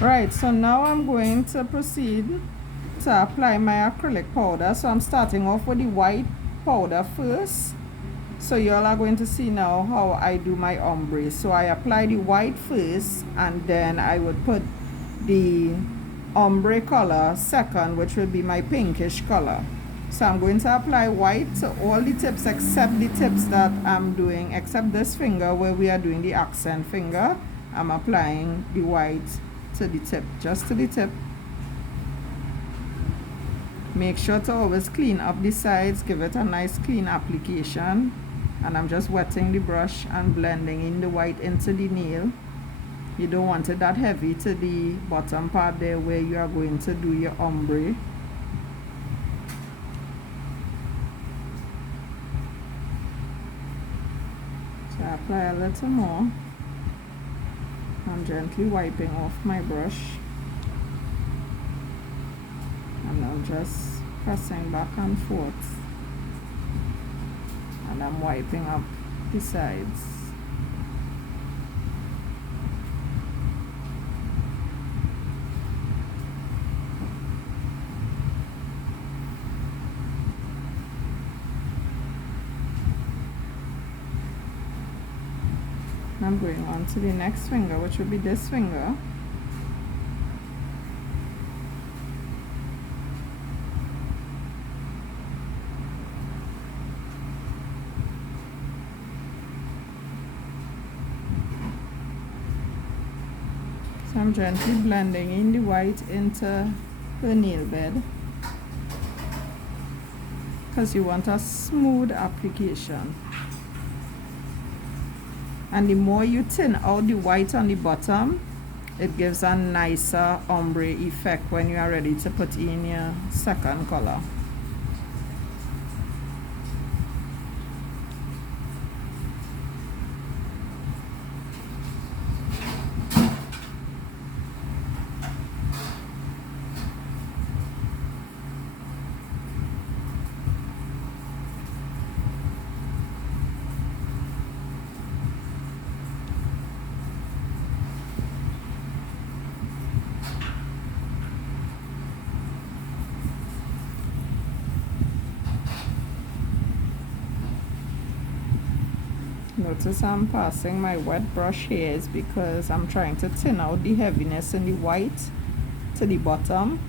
Right, so now I'm going to proceed to apply my acrylic powder. So I'm starting off with the white powder first. So you all are going to see now how I do my ombre. So I apply the white first, and then I would put the ombre color second, which will be my pinkish color. So I'm going to apply white to all the tips except the tips that I'm doing, except this finger where we are doing the accent finger. I'm applying the white to the tip, just to the tip. Make sure to always clean up the sides, give it a nice clean application. And I'm just wetting the brush and blending in the white into the nail. You don't want it that heavy to the bottom part there where you are going to do your ombre. So I apply a little more. I'm gently wiping off my brush. And I'm just pressing back and forth. And I'm wiping up the sides. I'm going on to the next finger, which will be this finger. So I'm gently blending in the white into the nail bed, because you want a smooth application. And the more you thin out the white on the bottom, it gives a nicer ombre effect when you are ready to put in your second color. Notice I'm passing my wet brush here is because I'm trying to thin out the heaviness in the white to the bottom.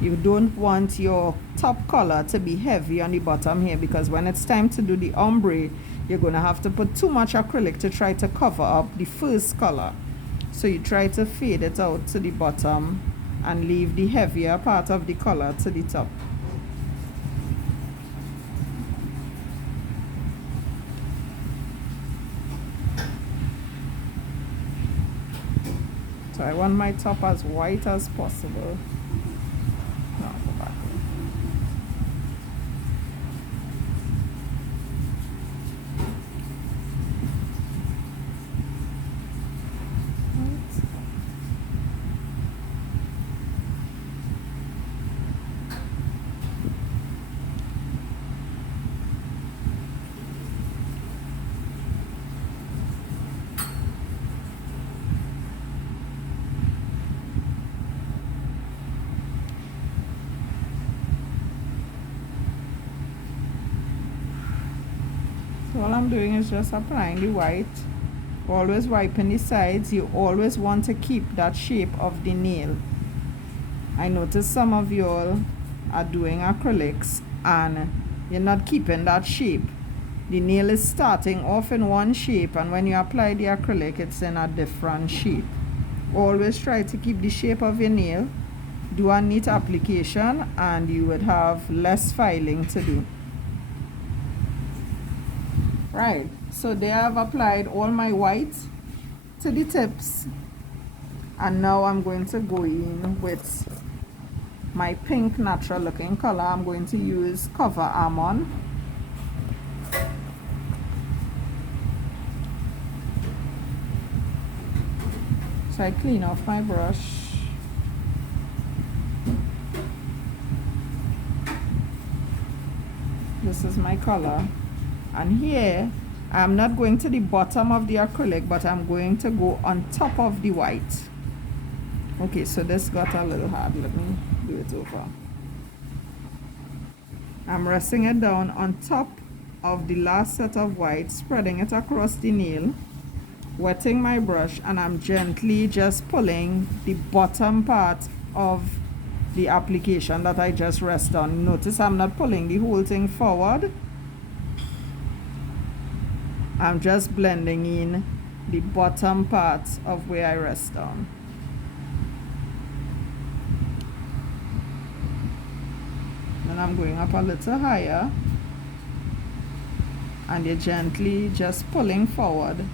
You don't want your top color to be heavy on the bottom here, because when it's time to do the ombre, you're going to have to put too much acrylic to try to cover up the first color. So you try to fade it out to the bottom and leave the heavier part of the color to the top. So I want my top as white as possible. No, go back. So all I'm doing is just applying the white, always wiping the sides. You always want to keep that shape of the nail. I notice some of you all are doing acrylics and you're not keeping that shape. The nail is starting off in one shape, and when you apply the acrylic, it's in a different shape. Always try to keep the shape of your nail. Do a neat application and you would have less filing to do. Right, so there I've applied all my white to the tips, and now I'm going to go in with my pink natural looking color. I'm going to use Cover Almond. So I clean off my brush. This is my color. And here, I'm not going to the bottom of the acrylic, but I'm going to go on top of the white. Okay, so this got a little hard. Let me do it over. I'm resting it down on top of the last set of white, spreading it across the nail, wetting my brush, and I'm gently just pulling the bottom part of the application that I just rest on. Notice I'm not pulling the whole thing forward. I'm just blending in the bottom part of where I rest on. Then I'm going up a little higher, and you're gently just pulling forward,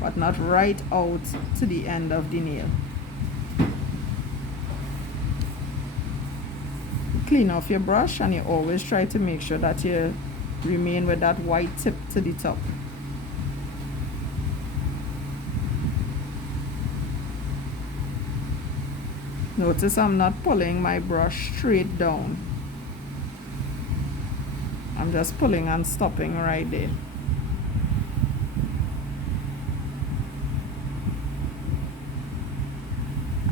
but not right out to the end of the nail. Clean off your brush, and you always try to make sure that you remain with that white tip to the top. Notice I'm not pulling my brush straight down. I'm just pulling and stopping right there.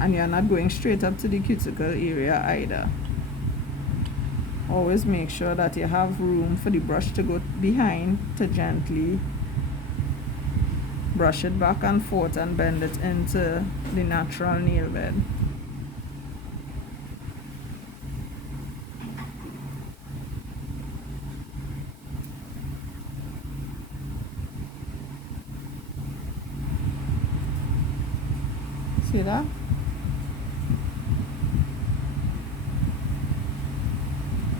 And you're not going straight up to the cuticle area either. Always make sure that you have room for the brush to go behind to gently brush it back and forth and bend it into the natural nail bed. See that?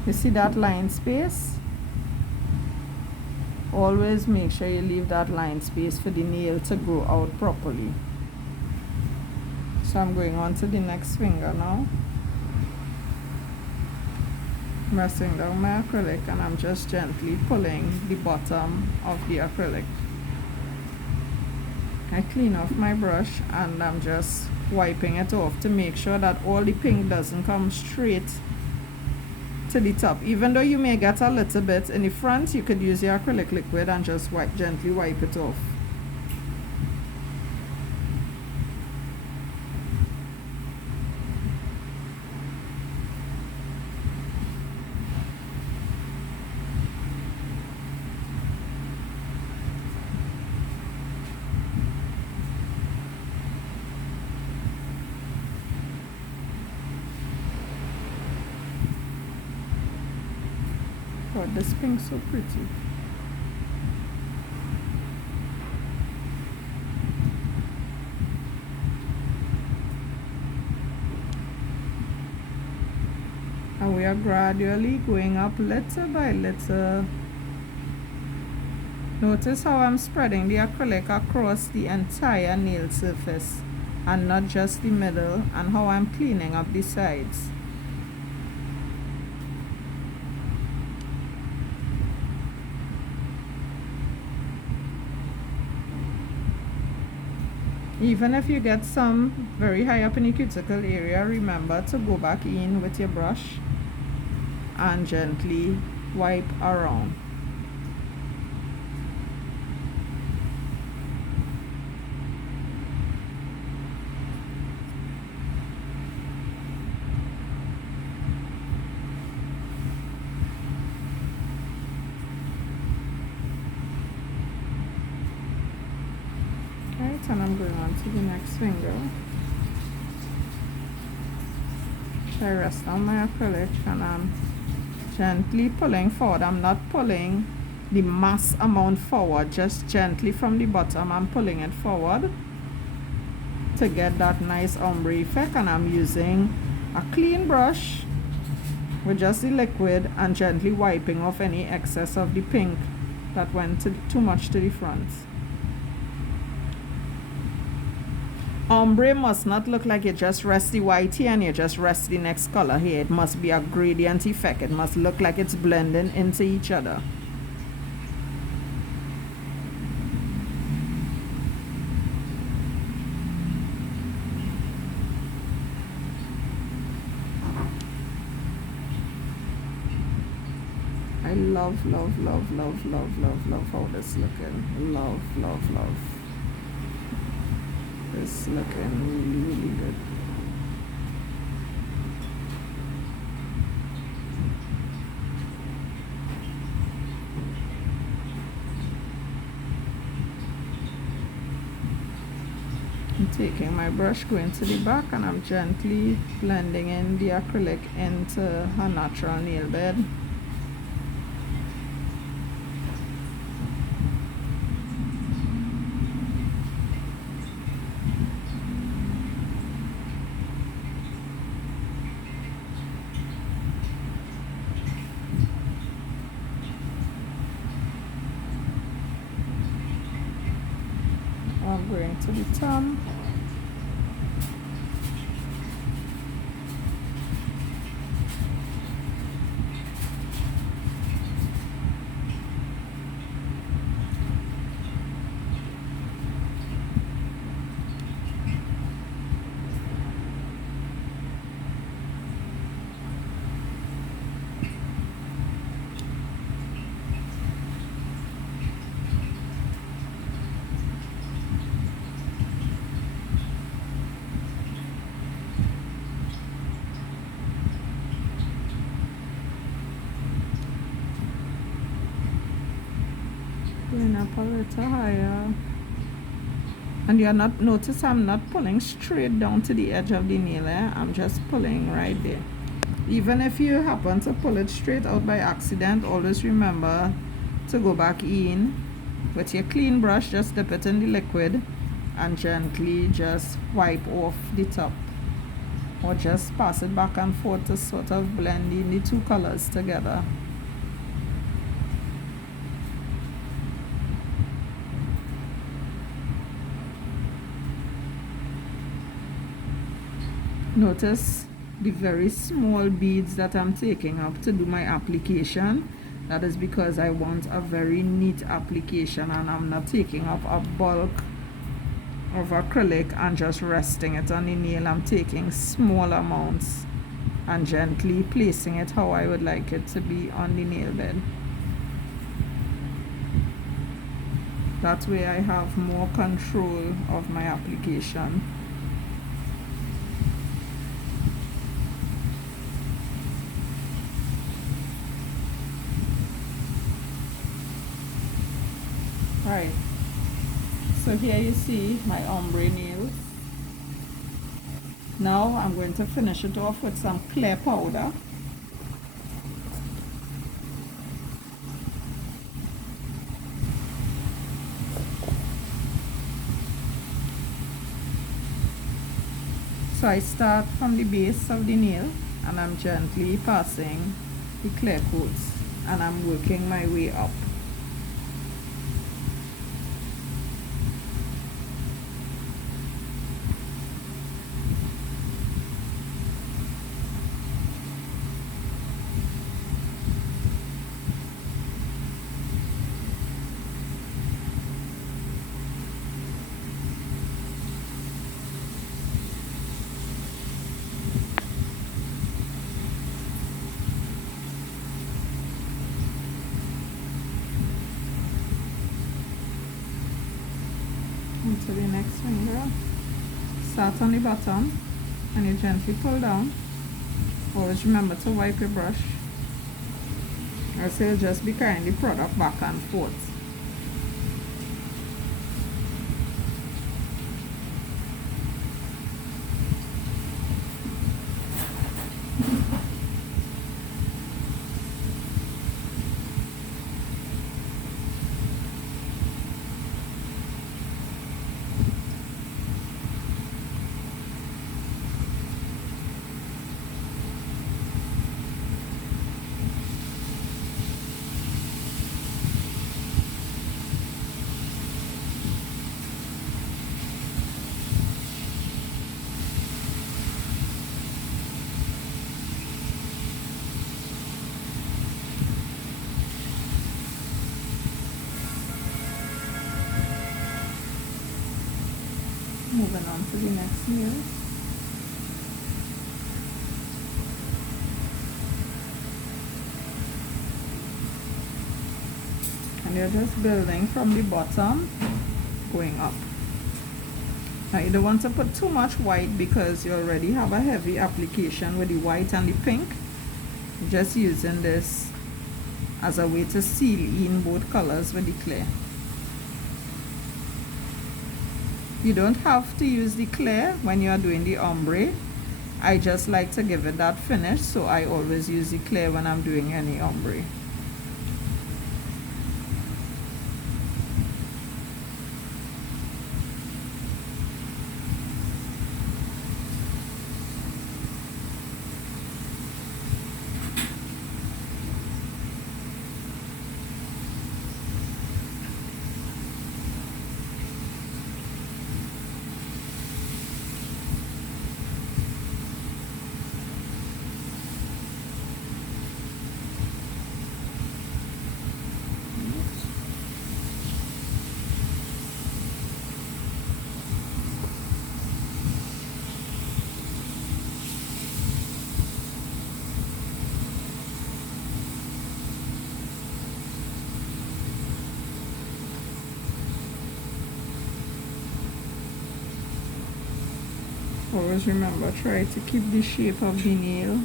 You see that line space? Always make sure you leave that line space for the nail to grow out properly. So I'm going on to the next finger now. I'm pressing down my acrylic, and I'm just gently pulling the bottom of the acrylic. I clean off my brush, and I'm just wiping it off to make sure that all the pink doesn't come straight to the top. Even though you may get a little bit in the front, you could use your acrylic liquid and just gently wipe it off. God, this pink's so pretty. And we are gradually going up little by little. Notice how I'm spreading the acrylic across the entire nail surface and not just the middle, and how I'm cleaning up the sides. Even if you get some very high up in the cuticle area, remember to go back in with your brush and gently wipe around. Right, and I'm going on to the next finger. I rest on my acrylic, and I'm gently pulling forward. I'm not pulling the mass amount forward, just gently from the bottom I'm pulling it forward to get that nice ombre effect. And I'm using a clean brush with just the liquid and gently wiping off any excess of the pink that went too much to the front. Ombre must not look like you just rest the white here and you just rest the next color here. It must be a gradient effect. It must look like it's blending into each other. I love, love, love, love, love, love, love how this looking. Love, love, love. It's looking really, really good. Taking my brush, going to the back, and I'm gently blending in the acrylic into her natural nail bed. I'm going to the thumb. Going up a little higher. And you're not, notice I'm not pulling straight down to the edge of the nail, I'm just pulling right there. Even if you happen to pull it straight out by accident, always remember to go back in with your clean brush, just dip it in the liquid and gently just wipe off the top, or just pass it back and forth to sort of blend in the two colors together. Notice the very small beads that I'm taking up to do my application. That is because I want a very neat application, and I'm not taking up a bulk of acrylic and just resting it on the nail. I'm taking small amounts and gently placing it how I would like it to be on the nail bed. That way I have more control of my application. Right, so here you see my ombre nails. Now I'm going to finish it off with some clear powder. So I start from the base of the nail and I'm gently passing the clear coats and I'm working my way up. Into the next finger, start on the bottom and you gently pull down. Always remember to wipe your brush, or else you'll just be carrying the product back and forth. Moving on to the next nail. And you're just building from the bottom, going up. Now you don't want to put too much white because you already have a heavy application with the white and the pink. You're just using this as a way to seal in both colors with the clear. You don't have to use the clear when you are doing the ombre. I just like to give it that finish, so I always use the clear when I'm doing any ombre. Always remember, try to keep the shape of the nail.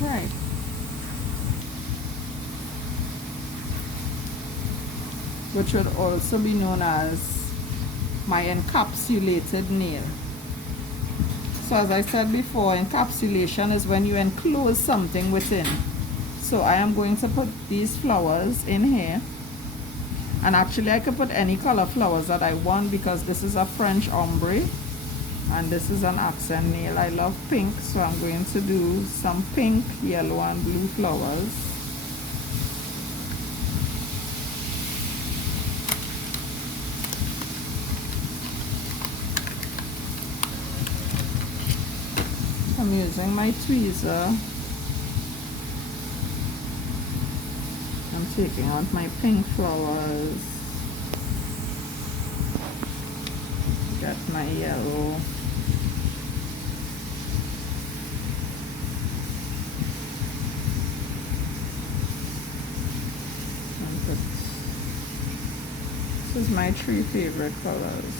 Right. Which would also be known as my encapsulated nail. So as I said before, encapsulation is when you enclose something within. So I am going to put these flowers in here. And actually I could put any color flowers that I want, because this is a French ombre and this is an accent nail. I love pink, so I'm going to do some pink, yellow and blue flowers. I'm using my tweezer. I'm taking out my pink flowers. Got my yellow. And put, this is my 3 favorite colors.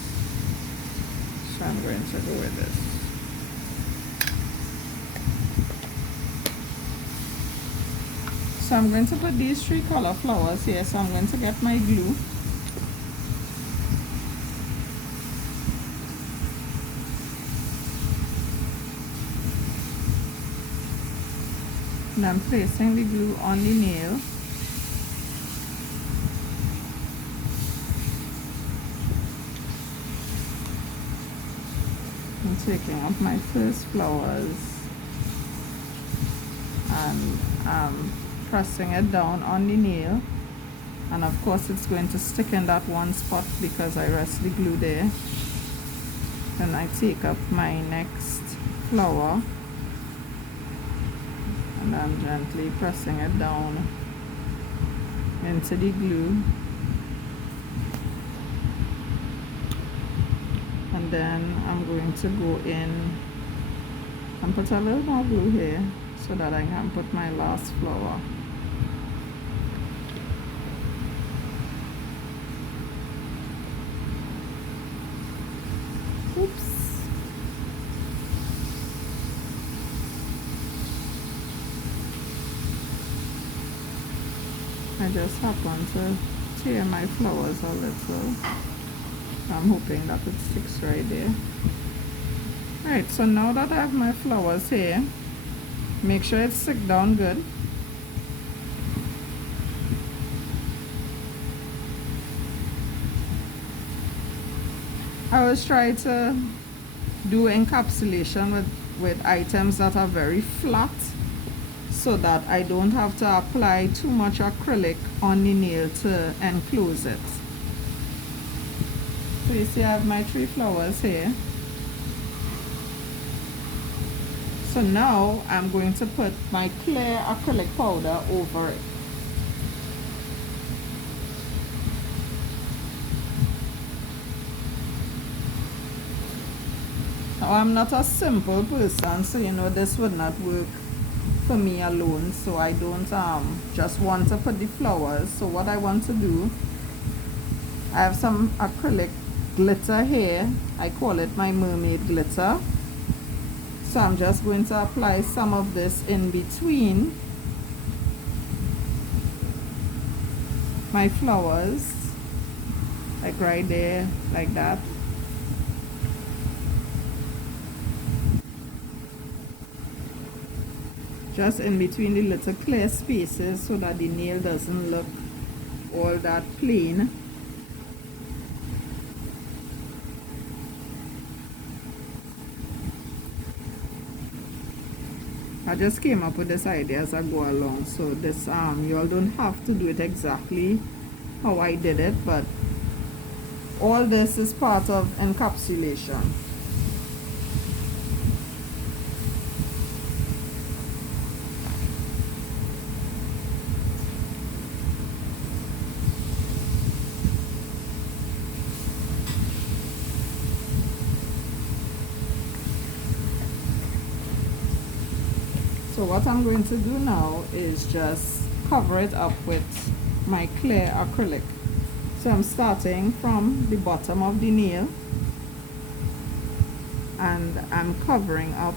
So I'm going to go with this. So I'm going to put these 3 color flowers here. So I'm going to get my glue. And I'm placing the glue on the nail. I'm taking off my first flowers and pressing it down on the nail, and of course it's going to stick in that one spot because I rest the glue there. Then I take up my next flower and I'm gently pressing it down into the glue, and then I'm going to go in and put a little more glue here so that I can put my last flower. Oops. I just happen to tear my flowers a little. I'm hoping that it sticks right there. Right, so now that I have my flowers here, make sure it's stick down good. I always try to do encapsulation with items that are very flat, so that I don't have to apply too much acrylic on the nail to enclose it. So you see I have my 3 flowers here. So now I'm going to put my clear acrylic powder over it. Now I'm not a simple person, so you know this would not work for me alone, so I don't just want to put the flowers. So what I want to do, I have some acrylic glitter here. I call it my mermaid glitter. So I'm just going to apply some of this in between my flowers, like right there, like that. Just in between the little clear spaces so that the nail doesn't look all that plain. I just came up with this idea as I go along, so this you all don't have to do it exactly how I did it, but all this is part of encapsulation. So what I'm going to do now is just cover it up with my clear acrylic. So I'm starting from the bottom of the nail and I'm covering up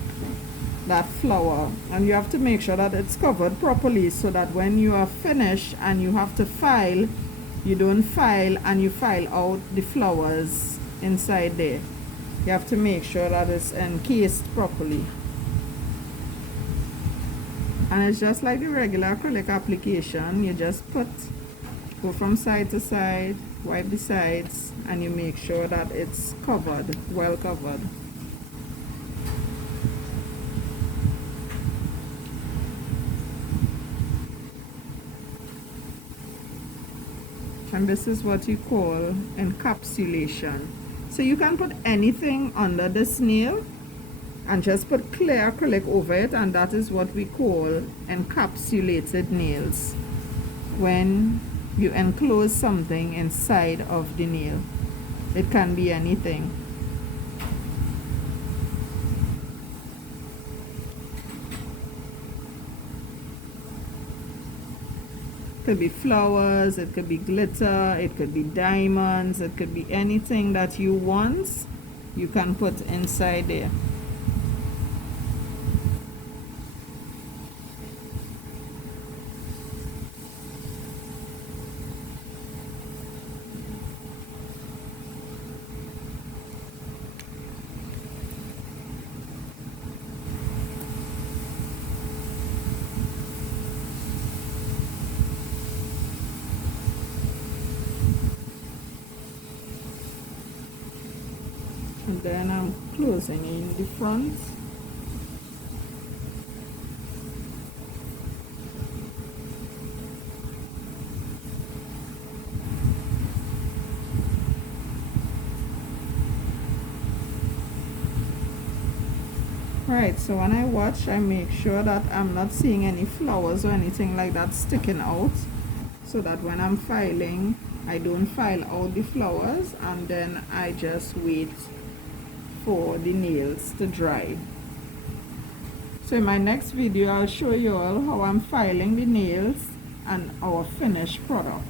that flower, and you have to make sure that it's covered properly so that when you are finished and you have to file, you don't file and you file out the flowers inside there. You have to make sure that it's encased properly. And it's just like the regular acrylic application. You just go from side to side, wipe the sides, and you make sure that it's covered, well covered. And this is what you call encapsulation. So you can put anything under this nail and just put clear acrylic over it, and that is what we call encapsulated nails, when you enclose something inside of the nail. It can be anything. It could be flowers, it could be glitter, it could be diamonds, it could be anything that you want, you can put inside there. And then I'm closing in the front. Right, so when I watch, I make sure that I'm not seeing any flowers or anything like that sticking out, so that when I'm filing, I don't file out the flowers, and then I just wait for the nails to dry. So in my next video, I'll show you all how I'm filing the nails and our finished product.